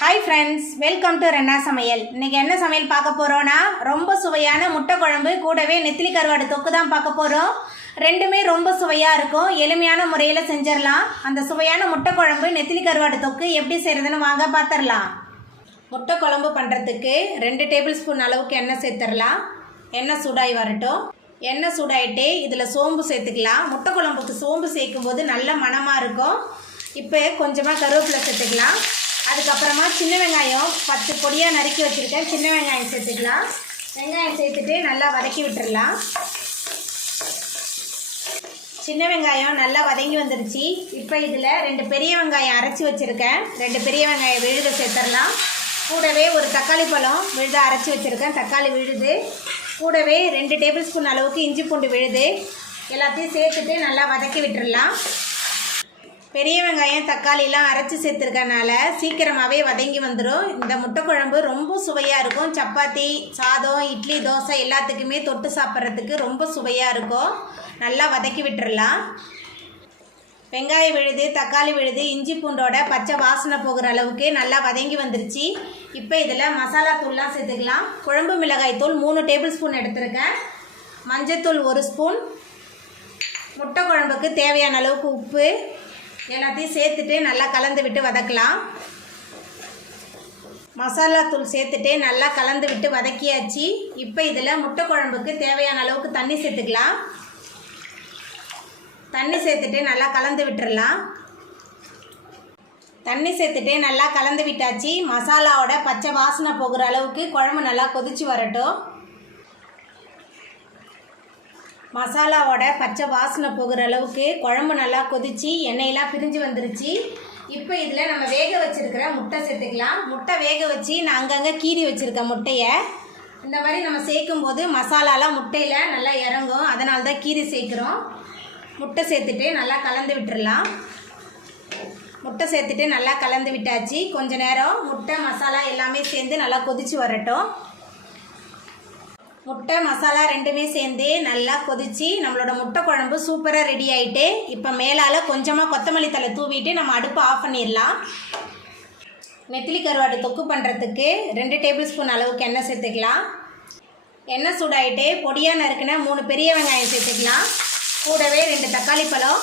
Hi friends, welcome to Renna சமையல். இன்றைக்கி என்ன சமையல் பார்க்க போகிறோன்னா, ரொம்ப சுவையான முட்டை குழம்பு கூடவே நெத்திலி கருவாடு தொக்கு தான் பார்க்க போகிறோம். ரெண்டுமே ரொம்ப சுவையாக இருக்கும். எளிமையான முறையில் செஞ்சிடலாம். அந்த சுவையான முட்டை குழம்பு நெத்திலி கருவாடு தொக்கு எப்படி செய்கிறதுன்னு வாங்க பார்த்துடலாம். முட்டை குழம்பு பண்ணுறதுக்கு 2 டேபிள் ஸ்பூன் அளவுக்கு எண்ணெய் சேர்த்துடலாம். எண்ணெய் சூடாகி வரட்டும். எண்ணெய் சூடாகிட்டே இதில் சோம்பு சேர்த்துக்கலாம். முட்டை குழம்புக்கு சோம்பு சேர்க்கும்போது நல்ல மணமாக இருக்கும். இப்போ கொஞ்சமாக கருவேப்பிலை சேர்த்துக்கலாம். அதுக்கப்புறமா சின்ன வெங்காயம் 10 பொடியாக நறுக்கி வச்சுருக்கேன். சின்ன வெங்காயம் சேர்த்துக்கலாம். வெங்காயம் சேர்த்துட்டு நல்லா வதக்கி விட்டுடலாம். சின்ன வெங்காயம் நல்லா வதங்கி வந்துடுச்சு. இப்போ இதில் 2 பெரிய வெங்காயம் அரைச்சி வச்சுருக்கேன். 2 பெரிய வெங்காயம் விழுத சேர்த்துடலாம். கூடவே ஒரு தக்காளி பழம் விழுத அரைச்சி வச்சுருக்கேன். தக்காளி விழுது கூடவே 2 டேபிள் ஸ்பூன் அளவுக்கு இஞ்சி பூண்டு விழுது எல்லாத்தையும் சேர்த்துட்டு நல்லா வதக்கி விட்டுடலாம். பெரிய வெங்காயம் தக்காளிலாம் அரைச்சி சேர்த்துருக்கனால சீக்கிரமாகவே வதங்கி வந்துடும். இந்த முட்டை குழம்பு ரொம்ப சுவையாக இருக்கும். சப்பாத்தி, சாதம், இட்லி, தோசை எல்லாத்துக்குமே தொட்டு சாப்பிட்றதுக்கு ரொம்ப சுவையாக இருக்கும். நல்லா வதக்கி விட்டுடலாம். வெங்காயம் விழுது, தக்காளி விழுது, இஞ்சி பூண்டோட பச்சை வாசனை போகிற அளவுக்கு நல்லா வதங்கி வந்துருச்சு. இப்போ இதில் மசாலா தூள்லாம் சேர்த்துக்கலாம். குழம்பு மிளகாய் தூள் 3 டேபிள் ஸ்பூன் எடுத்துருக்கேன். மஞ்சத்தூள் 1 ஸ்பூன். முட்டை குழம்புக்கு தேவையான அளவுக்கு உப்பு எல்லாத்தையும் சேர்த்துட்டு நல்லா கலந்து விட்டு வதக்கலாம். மசாலா தூள் சேர்த்துட்டு நல்லா கலந்து விட்டு வதக்கியாச்சு. இப்போ இதில் முட்டை குழம்புக்கு தேவையான அளவுக்கு தண்ணி சேர்த்துக்கலாம். தண்ணி சேர்த்துட்டு நல்லா கலந்து விட்டுடலாம். தண்ணி சேர்த்துட்டு நல்லா கலந்து விட்டாச்சு. மசாலாவோட பச்சை வாசனை போகிற அளவுக்கு குழம்பு நல்லா கொதிச்சு வரட்டும். மசாலாவோட பச்சை வாசனை போகிற அளவுக்கு குழம்பு நல்லா கொதிச்சு எண்ணெயெல்லாம் பிரிஞ்சு வந்துருச்சு. இப்போ இதில் நம்ம வேக வச்சுருக்கிற முட்டை சேர்த்துக்கலாம். முட்டை வேக வச்சு நான் அங்கங்கே கீறி வச்சுருக்கேன் முட்டையை. இந்த மாதிரி நம்ம சேர்க்கும்போது மசாலாலாம் முட்டையில் நல்லா இறங்கும். அதனால தான் கீறி சேர்க்குறோம். முட்டை சேர்த்துட்டு நல்லா கலந்து விட்டுடலாம். முட்டை சேர்த்துட்டு நல்லா கலந்து விட்டாச்சு. கொஞ்ச நேரம் முட்டை மசாலா எல்லாமே சேர்ந்து நல்லா கொதிச்சு வரட்டும். முட்டை மசாலா ரெண்டுமே சேர்ந்து நல்லா கொதிச்சு நம்மளோட முட்டை குழம்பு சூப்பராக ரெடி ஆகிட்டு, இப்போ மேலால் கொஞ்சமாக கொத்தமல்லி தழை தூவிட்டு நம்ம அடுப்பை ஆஃப் பண்ணிடலாம். நெத்திலி கருவாடு தொக்கு பண்ணுறதுக்கு 2 டேபிள் ஸ்பூன் அளவுக்கு எண்ணெய் சேர்த்துக்கலாம். எண்ணெய் சூடாகிட்டு பொடியாக நறுக்கின 3 பெரிய வெங்காயம் சேர்த்துக்கலாம். கூடவே 2 தக்காளி பழம்,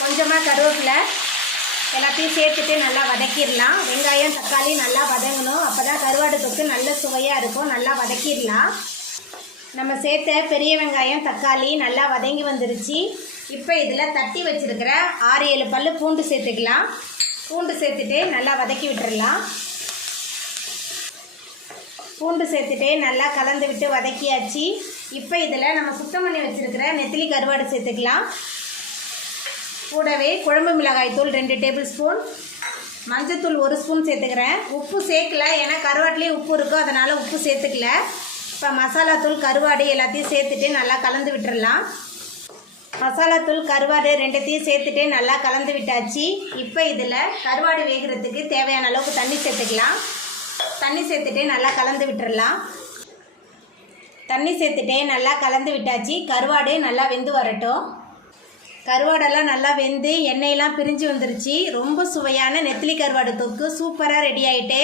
கொஞ்சமாக கருவேப்பிலை எல்லாத்தையும் சேர்த்துட்டு நல்லா வதக்கிடலாம். வெங்காயம் தக்காளி நல்லா வதங்கணும். அப்போ தான் கருவாடு தொக்கு நல்ல சுவையாக இருக்கும். நல்லா வதக்கிடலாம். நம்ம சேர்த்த பெரிய வெங்காயம் தக்காளி நல்லா வதங்கி வந்துருச்சு. இப்போ இதில் தட்டி வச்சுருக்கிற 6-7 பல் பூண்டு சேர்த்துக்கலாம். பூண்டு சேர்த்துட்டு நல்லா வதக்கி விட்டுடலாம். பூண்டு சேர்த்துட்டு நல்லா கலந்து விட்டு வதக்கியாச்சு. இப்போ இதில் நம்ம சுத்தம் பண்ணி வச்சுருக்கிற நெத்திலி கருவாடு சேர்த்துக்கலாம். கூடவே குழம்பு மிளகாய் தூள் 2 டேபிள் ஸ்பூன், மஞ்சத்தூள் 1 ஸ்பூன் சேர்த்துக்கிறேன். உப்பு சேர்க்கல, ஏன்னா கருவாட்டிலே உப்பு இருக்கும், அதனால் உப்பு சேர்த்துக்கல. இப்போ மசாலா தூள் கருவாடு எல்லாத்தையும் சேர்த்துட்டு நல்லா கலந்து விட்டுடலாம். மசாலா தூள் கருவாடு 2த்தையும் சேர்த்துட்டு நல்லா கலந்து விட்டாச்சு. இப்போ இதில் கருவாடு வேகிறதுக்கு தேவையான அளவுக்கு தண்ணி சேர்த்துக்கலாம். தண்ணி சேர்த்துட்டு நல்லா கலந்து விட்டுடலாம். தண்ணி சேர்த்துட்டு நல்லா கலந்து விட்டாச்சு. கருவாடு நல்லா வெந்து வரட்டும். கருவாடெல்லாம் நல்லா வெந்து எண்ணெயெல்லாம் பிரிஞ்சு வந்துருச்சு. ரொம்ப சுவையான நெத்திலி கருவாடு தொக்கு சூப்பராக ரெடி ஆகிட்டு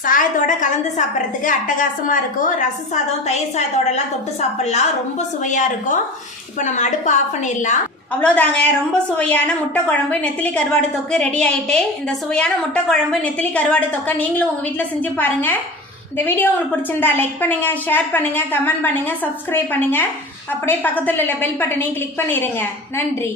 சாதத்தோடு கலந்து சாப்பிட்றதுக்கு அட்டகாசமாக இருக்கும். ரச சாதம், தயிர் சாதத்தோடலாம் தொட்டு சாப்பிட்லாம். ரொம்ப சுவையாக இருக்கும். இப்போ நம்ம அடுப்பை ஆஃப் பண்ணிடலாம். அவ்வளோதாங்க, ரொம்ப சுவையான முட்டை குழம்பு நெத்திலி கருவாடு தொக்கு ரெடி ஆகிட்டு. இந்த சுவையான முட்டை குழம்பு நெத்திலி கருவாடு தொக்கை நீங்களும் உங்கள் வீட்டில் செஞ்சு பாருங்கள். இந்த வீடியோ உங்களுக்கு பிடிச்சிருந்தா லைக் பண்ணுங்கள், ஷேர் பண்ணுங்கள், கமெண்ட் பண்ணுங்கள், சப்ஸ்கிரைப் பண்ணுங்கள். அப்படியே பக்கத்தில் உள்ள பெல் பட்டனையும் கிளிக் பண்ணிடுங்க. நன்றி.